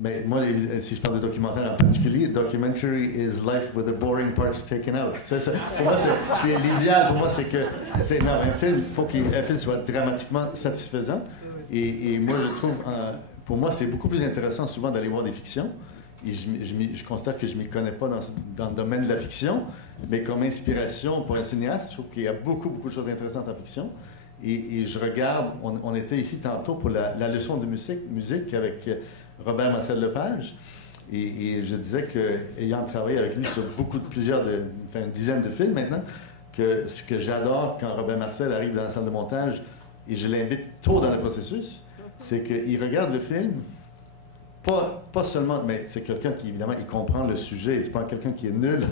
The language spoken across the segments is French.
Mais moi, si je parle de documentaire en particulier, documentary is life with the boring parts taken out. Pour moi, c'est l'idéal. Pour moi, c'est que non, un film, il faut qu'un film soit dramatiquement satisfaisant. Et moi, je trouve, pour moi, c'est beaucoup plus intéressant souvent d'aller voir des fictions. Et je constate que je ne m'y connais pas dans le domaine de la fiction, mais comme inspiration pour un cinéaste, je trouve qu'il y a beaucoup, beaucoup de choses intéressantes en fiction. Et je regarde, on était ici tantôt pour la leçon de musique avec Robert Marcel Lepage, et je disais qu'ayant travaillé avec lui sur une dizaine de films maintenant, que ce que j'adore quand Robert Marcel arrive dans la salle de montage, et je l'invite tôt dans le processus, c'est qu'il regarde le film, pas seulement, mais c'est quelqu'un qui, évidemment, il comprend le sujet, c'est pas quelqu'un qui est nul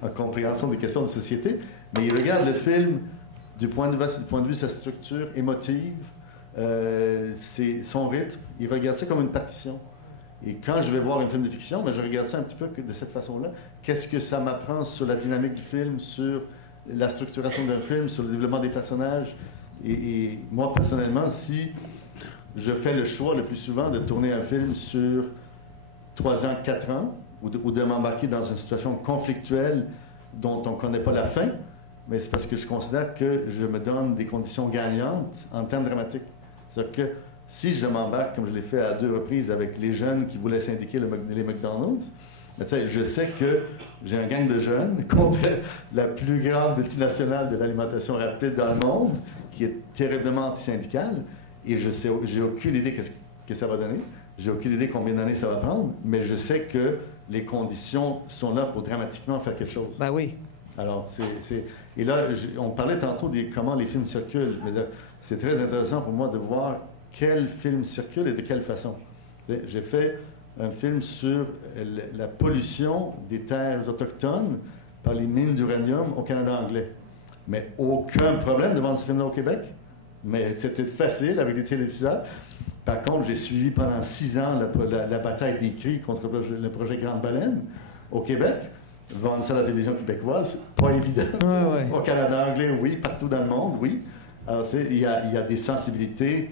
en compréhension des questions de société, mais il regarde le film du point de vue de sa structure émotive, son rythme, il regarde ça comme une partition. Et quand je vais voir un film de fiction, je regarde ça un petit peu de cette façon-là. Qu'est-ce que ça m'apprend sur la dynamique du film, sur la structuration d'un film, sur le développement des personnages. Et moi, personnellement, si je fais le choix le plus souvent de tourner un film sur 3 ans, 4 ans, ou de m'embarquer dans une situation conflictuelle dont on ne connaît pas la fin, mais c'est parce que je considère que je me donne des conditions gagnantes en termes dramatiques. C'est-à-dire que si je m'embarque, comme je l'ai fait à 2 reprises avec les jeunes qui voulaient syndiquer les McDonald's, je sais que j'ai un gang de jeunes contre la plus grande multinationale de l'alimentation rapide dans le monde, qui est terriblement antisyndicale, et j'ai aucune idée que ça va donner, j'ai aucune idée combien d'années ça va prendre, mais je sais que les conditions sont là pour dramatiquement faire quelque chose. Ben oui. Alors, et là, on parlait tantôt de comment les films circulent. C'est très intéressant pour moi de voir quel film circule et de quelle façon. J'ai fait un film sur la pollution des terres autochtones par les mines d'uranium au Canada anglais. Mais aucun problème devant ce film-là au Québec. Mais c'était facile avec des téléviseurs. Par contre, j'ai suivi pendant 6 ans la bataille des cris contre le projet Grande Baleine au Québec. Vendre ça à la télévision québécoise, pas évident. Ouais. Au Canada anglais, oui. Partout dans le monde, oui. Alors, il y a des sensibilités.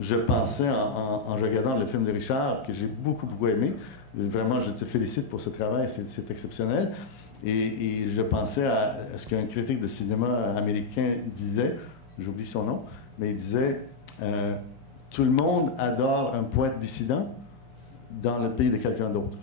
Je pensais, en regardant le film de Richard, que j'ai beaucoup, beaucoup aimé. Vraiment, je te félicite pour ce travail, c'est exceptionnel. Et je pensais à ce qu'un critique de cinéma américain disait, j'oublie son nom, mais il disait tout le monde adore un poète dissident dans le pays de quelqu'un d'autre.